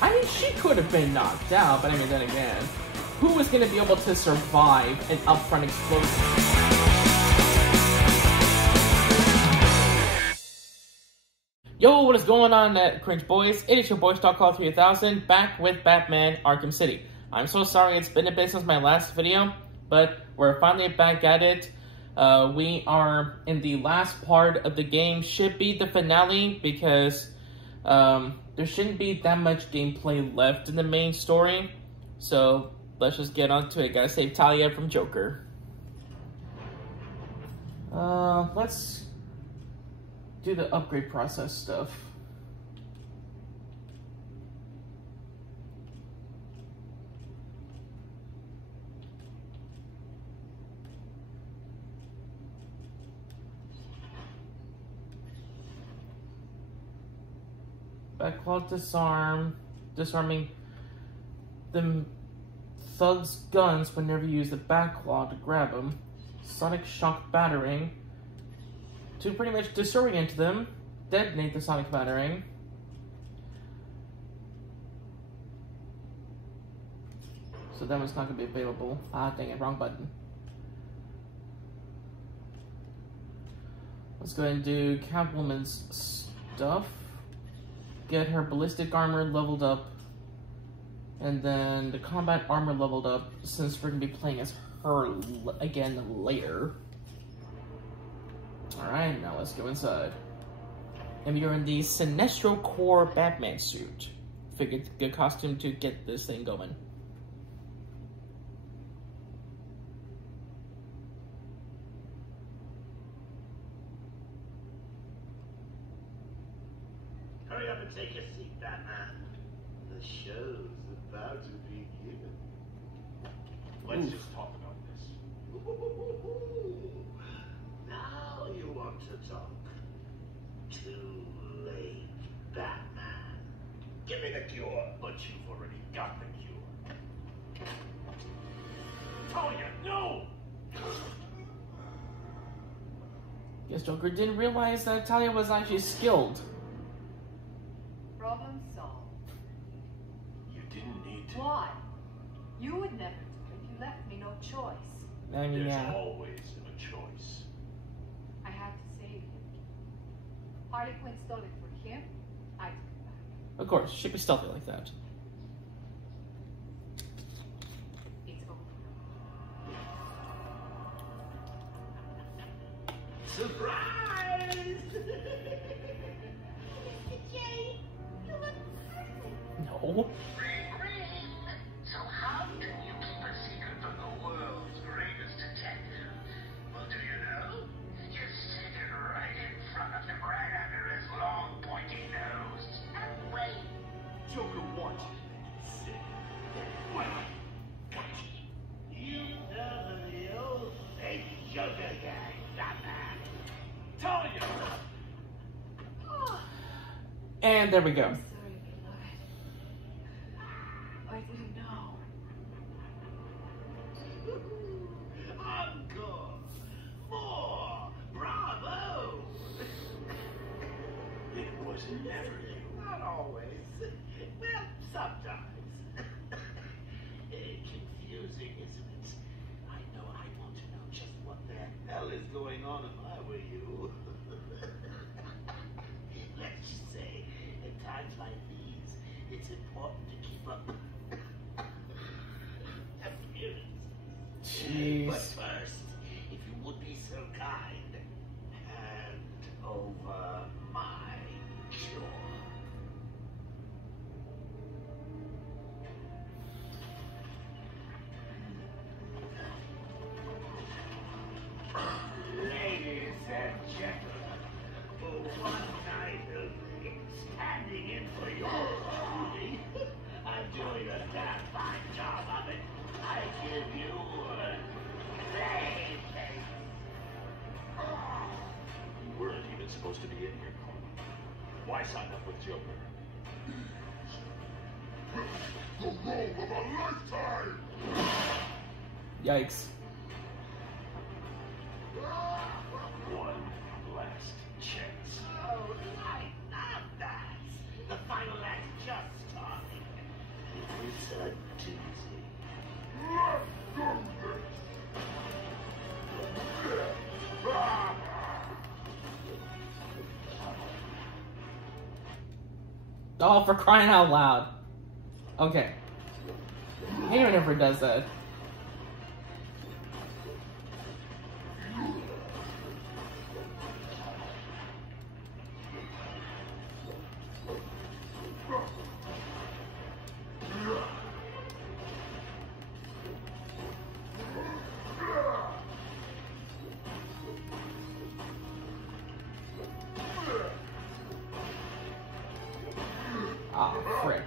I mean, she could have been knocked out, but I mean, then again, who was going to be able to survive an upfront explosion? Yo, what is going on, Cringe Boys? It is your boy StarCall3000, back with Batman Arkham City. I'm so sorry it's been a bit since my last video, but we're finally back at it. We are in the last part of the game, should be the finale, because there shouldn't be that much gameplay left in the main story. So let's just get on to it. Gotta save Talia from Joker. Let's do the upgrade process stuff. Backlog disarming the thug's guns whenever you use the backlog to grab them. Sonic shock battering to pretty much disorient them, detonate the sonic battering. So that one's not going to be available. Ah, dang it, wrong button. Let's go ahead and do Catwoman's stuff. Get her ballistic armor leveled up, and then the combat armor leveled up, since we're going to be playing as her again later. Alright, now let's go inside. And we are in the Sinestro Core Batman suit. Figured good costume to get this thing going. Hurry up and take your seat, Batman. The show's about to begin. Let's just talk about this. Now you want to talk. Too late, Batman. Give me the cure. But you've already got the cure. Talia, no! Guess Joker didn't realize that Talia was actually skilled. Problem solved. You didn't need to. Why? You would never do it. You left me no choice. I mean, There's yeah. always a choice. I had to save him. Harley Quinn stole it for him. I took it back. Of course, she'd be stealthy like that. It's over. Surprise! Jay, you look perfect. No. So how can you keep a secret from the world's greatest detective? Well, do you know? You're sitting right in front of him, right under his long, pointy nose. And wait. Joker wants you to make it sick. Wait. You know the old fake Joker guy, Batman. Talia! And there we go. I'm sorry, beloved. I didn't know. Encore! More! Bravo! It was never you. Not always. Well, sometimes. Confusing, isn't it? I know I want to know just what the hell is going on if I were you. Let's just say, at times like these, it's important to keep up appearances. Jeez. But first, if you would be so kind, hand over my cure. Ladies and gentlemen, for one night of standing in for your duty, I'm doing a damn fine job of it. I give you plaything. You weren't even supposed to be in here, Carl. Why sign up with Joker? The role of a lifetime! Yikes. One last chance. Oh, I love that. The final act just started. Oh, for crying out loud. Okay. I hate whenever it does that. Ah, oh, frick.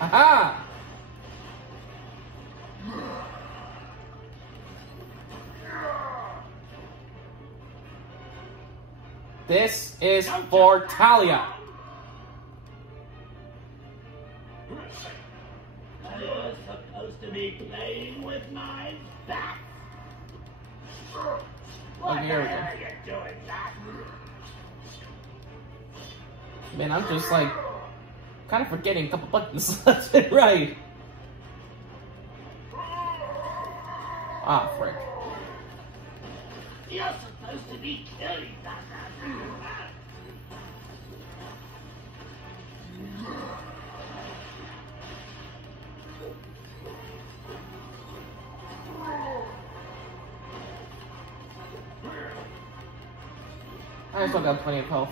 Aha! This is for Talia. You're supposed to be playing with my bats. What Okay, here we the go. hell are you doing, bat? Man, I'm just like kind of forgetting a couple buttons left and right. Ah, frick. You're supposed to be killing Batman. I still got plenty of health.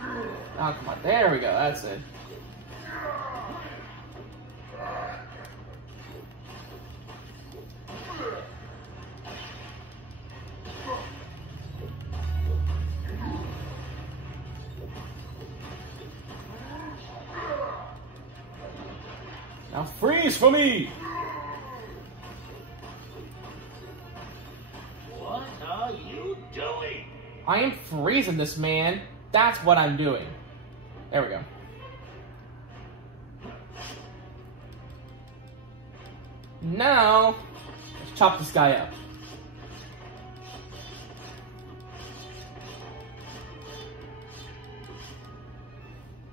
Oh, come on. There we go. That's it. Now freeze for me! What are you doing? I am freezing this man. That's what I'm doing. There we go. Now, let's chop this guy up.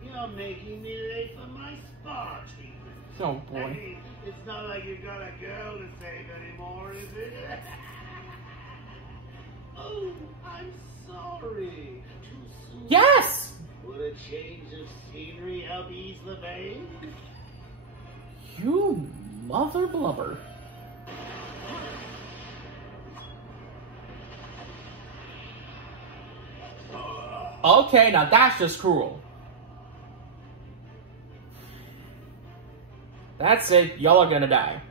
You're making me late for my spa treatment. Oh boy. Hey, it's not like you got a girl to save anymore, is it? Oh, I'm sorry. Too soon. Yes! Would a change of scenery help ease the pain? You mother blubber. Okay, now that's just cruel. That's it. Y'all are gonna die.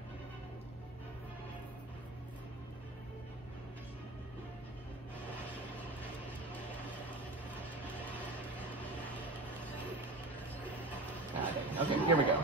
Ah, dang. Okay, here we go.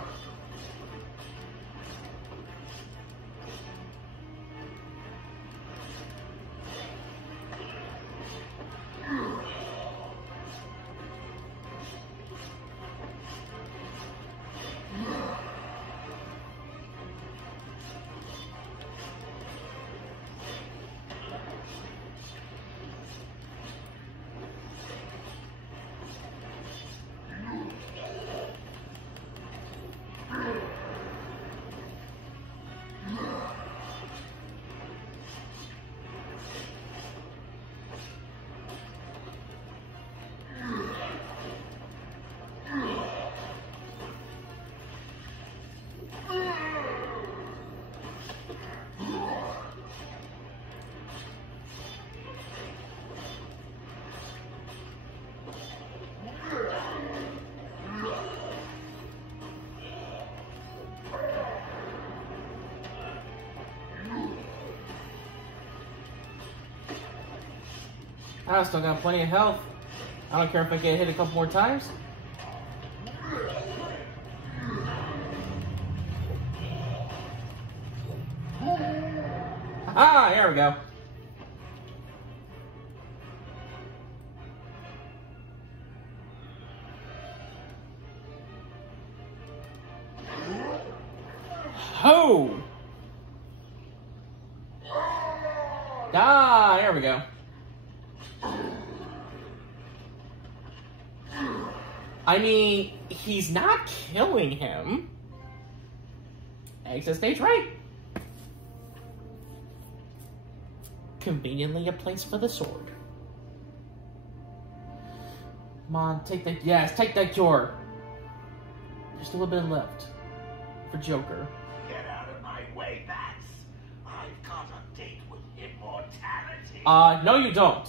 I still got plenty of health. I don't care if I get hit a couple more times. Ah, there we go. Ho! Ah, there we go. I mean, he's not killing him. Exit stage right. Conveniently a place for the sword. Come on, take the... Yes, take that cure. There's still a little bit left. For Joker. Get out of my way, Bats. I've got a date with immortality. No you don't.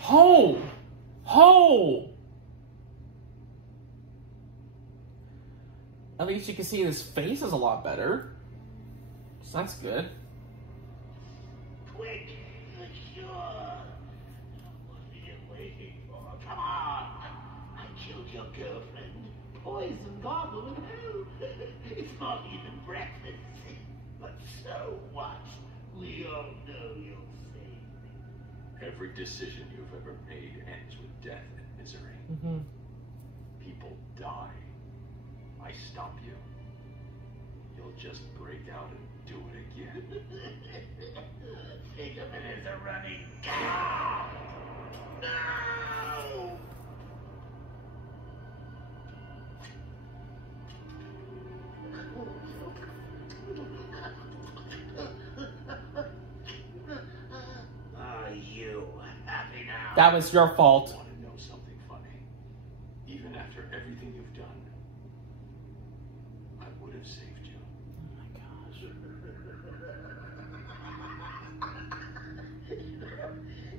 Ho! Ho! At least you can see his face is a lot better. So that's good. Quick, the cure. What are you waiting for? Come on. I killed your girlfriend. Poison gobble. It's not even breakfast. But so what? We all know you'll save me. Every decision you've ever made ends with death and misery. Mm-hmm. People die. I stop you. You'll just break out and do it again. Think of it as a running gag. No! Are you happy now? That was your fault. Want to know something funny? Even after everything you've done, I would have saved you. Oh my gosh.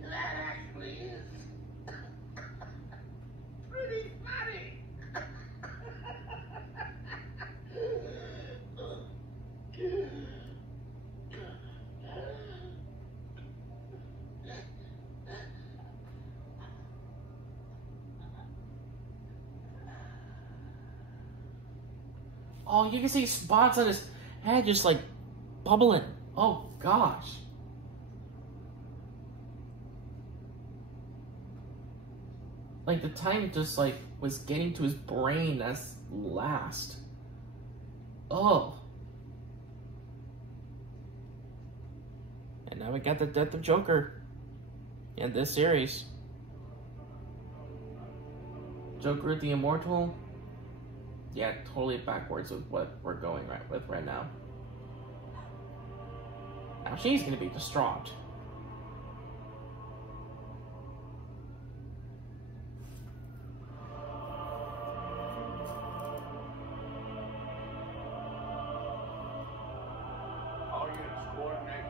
That actually is pretty funny. Oh, you can see spots on his head just like bubbling. Oh gosh. Like the time just like was getting to his brain as last. Oh. And now we got the death of Joker in this series. Joker the Immortal. Yeah, totally backwards of what we're going right now. Now she's gonna be distraught. All units coordinate.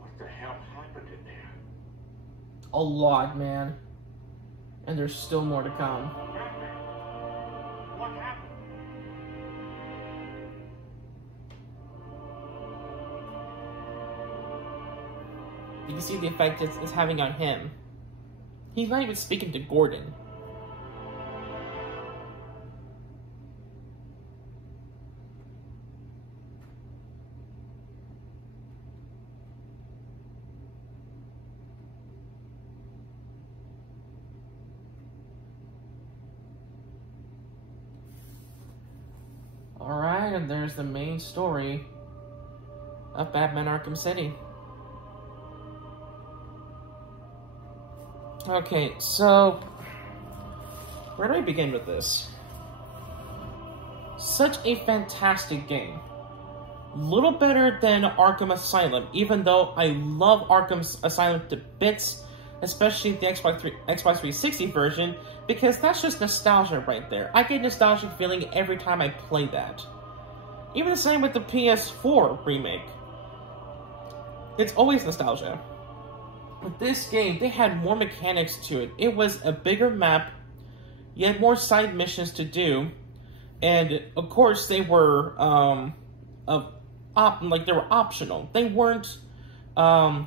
What the hell happened in there? A lot, man. And there's still more to come. What happened? You can see the effect it's having on him. He's not even speaking to Gordon. Alright, and there's the main story of Batman Arkham City. Okay, so where do I begin with this? Such a fantastic game. Little better than Arkham Asylum, even though I love Arkham Asylum to bits, especially the Xbox 360 version, because that's just nostalgia right there. I get nostalgic feeling every time I play that. Even the same with the PS4 remake. It's always nostalgia. With this game, they had more mechanics to it. It was a bigger map, you had more side missions to do, and of course they were they were optional. They weren't they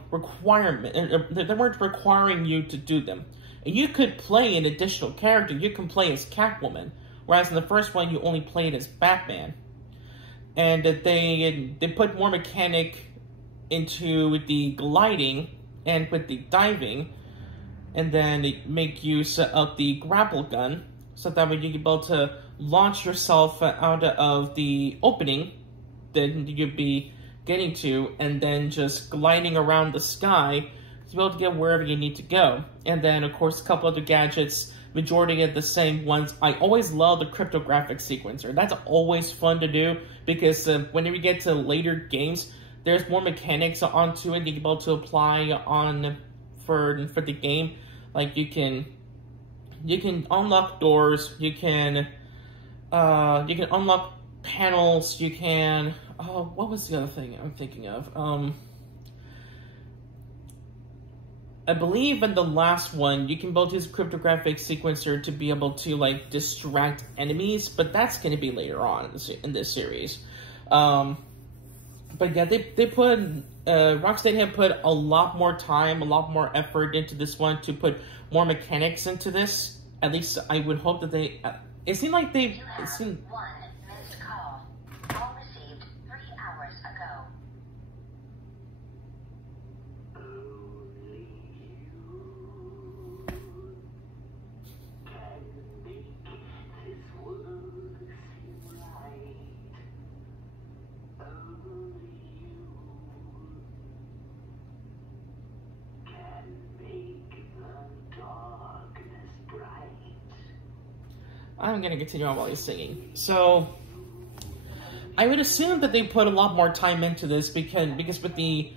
weren't requiring you to do them. And you could play an additional character. You can play as Catwoman, whereas in the first one you only played as Batman. And they put more mechanic into the gliding and with the diving, and then make use of the grapple gun, so that way you can be able to launch yourself out of the opening that you'd be getting to, and then just gliding around the sky to be able to get wherever you need to go. And then, of course, a couple other gadgets, majority of the same ones. I always love the cryptographic sequencer. That's always fun to do, because whenever you get to later games, there's more mechanics onto it you can be able to apply on for the game. Like you can unlock doors, you can unlock panels, you can what was the other thing I'm thinking of? I believe in the last one, you can build his cryptographic sequencer to be able to, like, distract enemies, but that's going to be later on in this series. But yeah, they put, Rocksteady had put a lot more time, a lot more effort into this one to put more mechanics into this. At least I would hope that they, it seemed like they, it seemed... One missed call. Call received 3 hours ago. I'm going to continue on while he's singing. So, I would assume that they put a lot more time into this because with the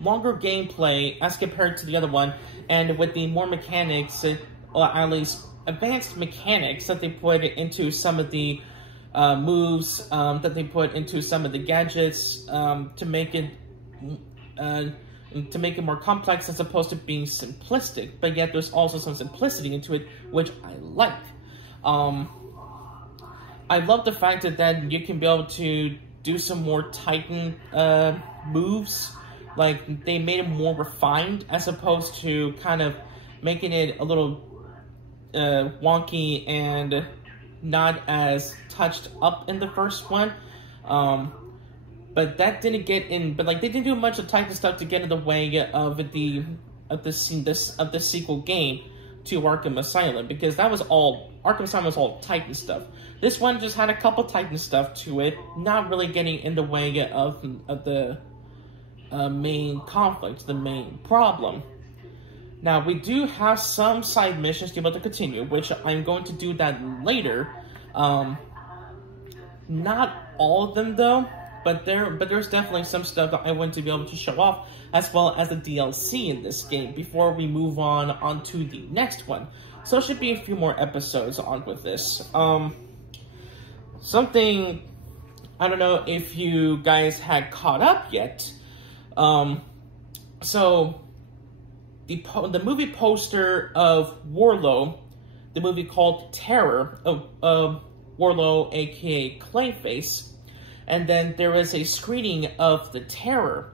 longer gameplay as compared to the other one, and with the more mechanics, or at least advanced mechanics that they put into some of the moves, that they put into some of the gadgets, to make it more complex as opposed to being simplistic, but yet there's also some simplicity into it, which I like. I love the fact that you can be able to do some more Titan moves. Like, they made it more refined as opposed to kind of making it a little wonky and not as touched up in the first one. But that didn't get in. But like, they didn't do much of Titan stuff to get in the way of the sequel game to Arkham Asylum, because that was all Arkham Asylum was all Titan stuff. This one just had a couple Titan stuff to it, not really getting in the way of the main conflict, the main problem. Now, we do have some side missions to be able to continue, which I'm going to do that later. Not all of them, though. But there's definitely some stuff that I want to be able to show off, as well as the DLC in this game, before we move on to the next one. So it should be a few more episodes on with this. Something, I don't know if you guys had caught up yet. So the movie poster of Warlow, the movie called Terror, of Warlow, aka Clayface. And then there is a screening of The Terror.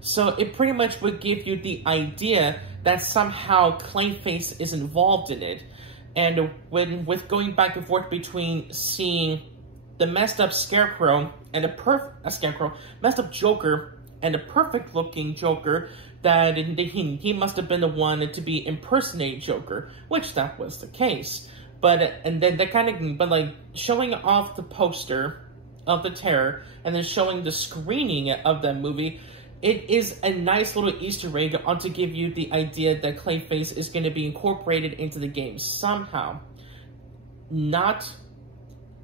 So it pretty much would give you the idea that somehow Clayface is involved in it. And with going back and forth between seeing the messed up Scarecrow and messed up Joker and a perfect looking Joker, that he must have been the one to be impersonating Joker, which that was the case. But like showing off the poster of The Terror, and then showing the screening of that movie, it is a nice little Easter egg to give you the idea that Clayface is going to be incorporated into the game somehow. Not,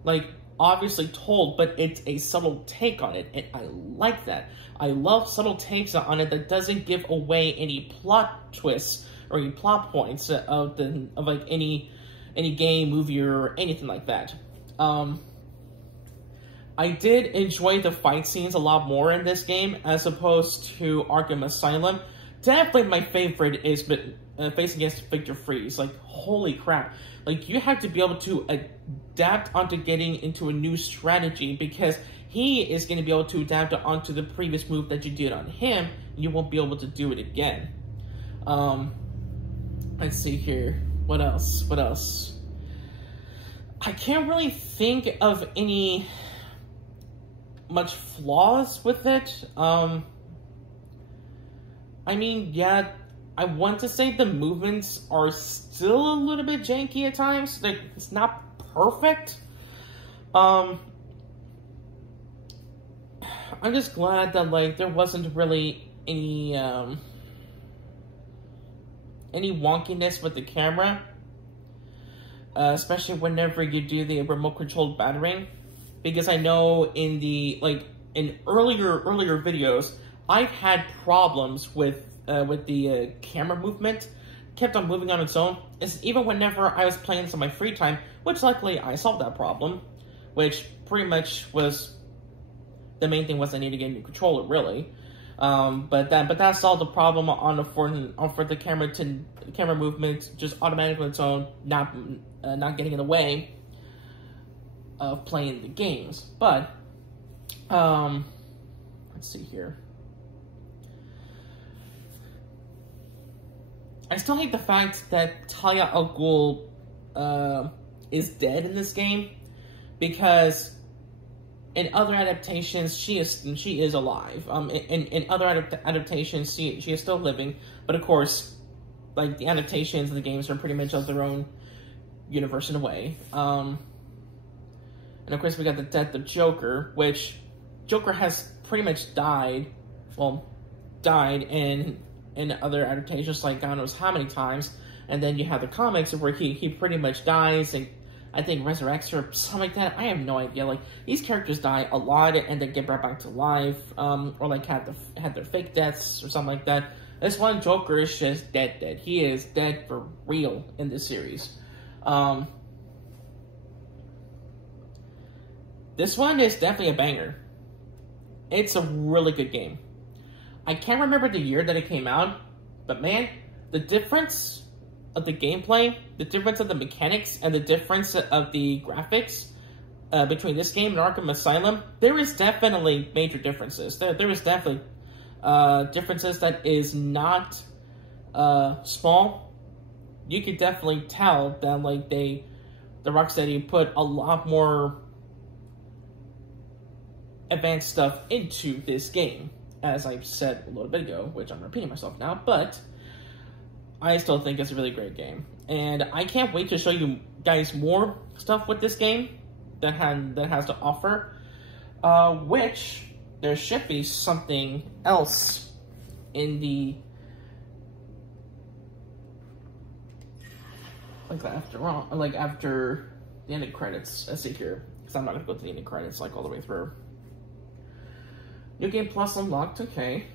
like, obviously told, but it's a subtle take on it, and I like that. I love subtle takes on it that doesn't give away any plot twists or any plot points of like any game, movie, or anything like that. I did enjoy the fight scenes a lot more in this game as opposed to Arkham Asylum. Definitely my favorite is Face Against Victor Freeze. Like, holy crap. Like, you have to be able to adapt onto getting into a new strategy, because he is going to be able to adapt onto the previous move that you did on him, and you won't be able to do it again. Let's see here. What else? I can't really think of any much flaws with it. I mean, yeah, I want to say the movements are still a little bit janky at times. Like, it's not perfect. I'm just glad that, like, there wasn't really any wonkiness with the camera. Especially whenever you do the remote controlled battering. Because I know in the, like, in earlier videos, I've had problems with the camera movement. Kept on moving on its own. It's even whenever I was playing this on my free time, which luckily I solved that problem. Which pretty much was, the main thing was I needed to get a new controller, really. But that solved the problem for the camera movement just automatically on its own, not getting in the way of playing the games. But let's see here. I still hate the fact that Talia al Ghul is dead in this game, because in other adaptations, she is alive. In other adaptations, she is still living. But of course, like, the adaptations of the games are pretty much of their own universe in a way. And of course, we got the death of Joker, which Joker has pretty much died. Well, died in other adaptations, like God knows how many times. And then you have the comics where he pretty much dies and I think resurrects or something like that. I have no idea. Like, these characters die a lot and then get brought back to life, or like had their fake deaths or something like that. This one, Joker is just dead. He is dead for real in this series. This one is definitely a banger. It's a really good game. I can't remember the year that it came out, but man, the difference of the gameplay, the difference of the mechanics, and the difference of the graphics between this game and Arkham Asylum, there is definitely major differences. There is definitely differences that is not small. You could definitely tell that, like, the Rocksteady put a lot more advanced stuff into this game, as I said a little bit ago, which I'm repeating myself now, but I still think it's a really great game. And I can't wait to show you guys more stuff with this game that has to offer, which there should be something else in the after the ending credits. Let's see here, because I'm not gonna go to the ending credits like all the way through. New Game Plus unlocked, okay.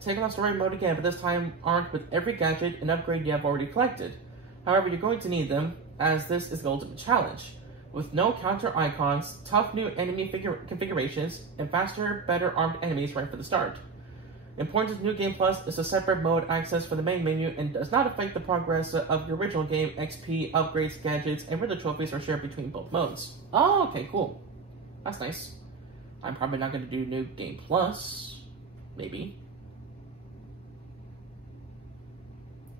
Take on story mode again, but this time armed with every gadget and upgrade you have already collected. However, you're going to need them, as this is the ultimate challenge. With no counter icons, tough new enemy configurations, and faster, better armed enemies right from the start. Important to New Game Plus is a separate mode access for the main menu and does not affect the progress of your original game. XP, upgrades, gadgets, and riddle trophies are shared between both modes. Oh, okay, cool. That's nice. I'm probably not going to do New Game Plus. Maybe.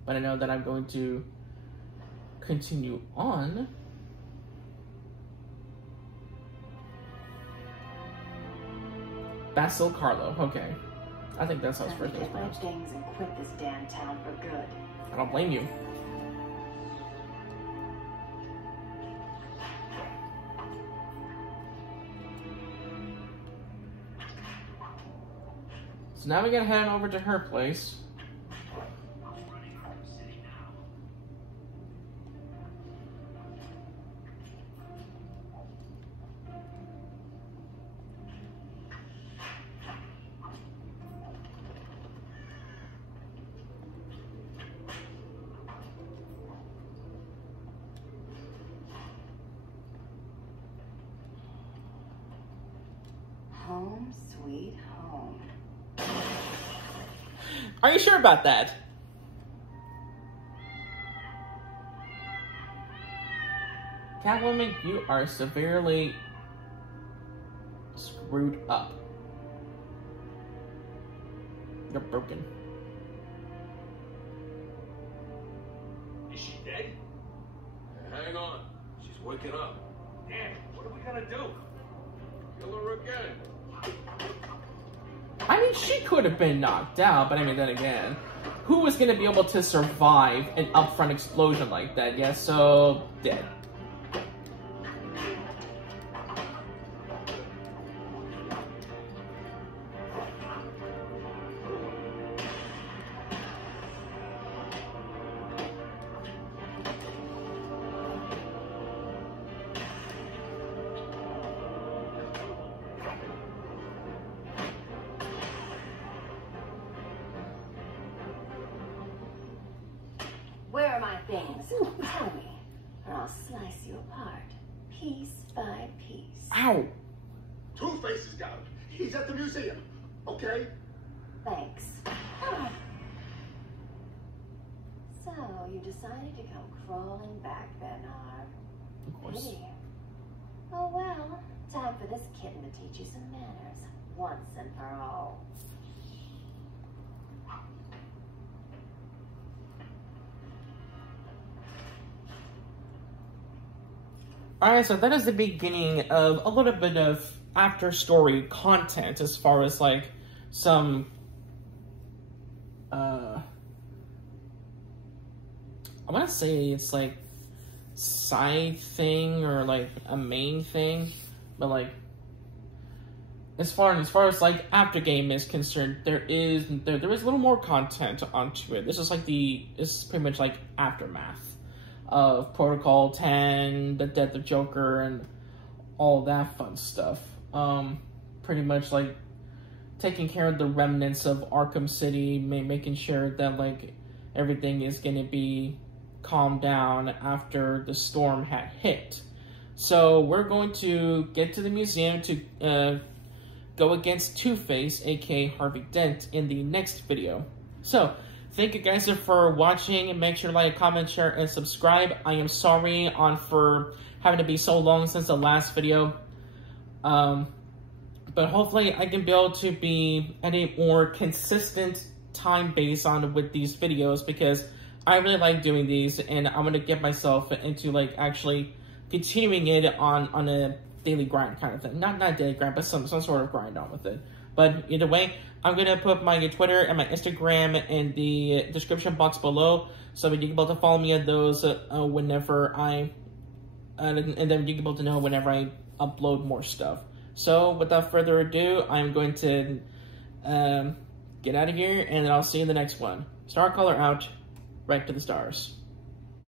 But I know that I'm going to continue on. Basil Carlo, okay. I think that's how his first name is pronounced. Things and quit this damn town for good. I don't blame you. So now we gotta head over to her place. Home sweet home. Are you sure about that? Catwoman, you are severely screwed up. You're broken. Is she dead? Hang on. She's waking up. Damn, what are we gonna do? Kill her again. I mean, she could have been knocked out, but I mean, then again, who was going to be able to survive an upfront explosion like that? Yeah, so dead. Where are my things? Tell me, or I'll slice you apart, piece by piece. Ow! Two-Face is down. He's at the museum. Okay? Thanks. So, you decided to come crawling back then, huh? Of course. Pity. Oh well, time for this kitten to teach you some manners, once and for all. Alright, so that is the beginning of a little bit of after-story content as far as, like, some, I want to say it's, like, side thing or, like, a main thing, but, like, as far as, like, after game is concerned, there is a little more content onto it. This is, like, this is pretty much, like, aftermath of Protocol 10, the death of Joker, and all that fun stuff. Pretty much like taking care of the remnants of Arkham City, making sure that like everything is going to be calmed down after the storm had hit. So we're going to get to the museum to go against Two-Face, aka Harvey Dent, in the next video. So thank you guys for watching, and make sure to like, comment, share, and subscribe. I am sorry for having to be so long since the last video. But hopefully I can be able to be at a more consistent time base on with these videos, because I really like doing these, and I'm going to get myself into like actually continuing it on a daily grind kind of thing. Not daily grind, but some sort of grind on with it. But either way, I'm going to put my Twitter and my Instagram in the description box below, so that you can be able to follow me at those whenever and then you can be able to know whenever I upload more stuff. So without further ado, I'm going to get out of here, and I'll see you in the next one. Star Color out, right to the stars.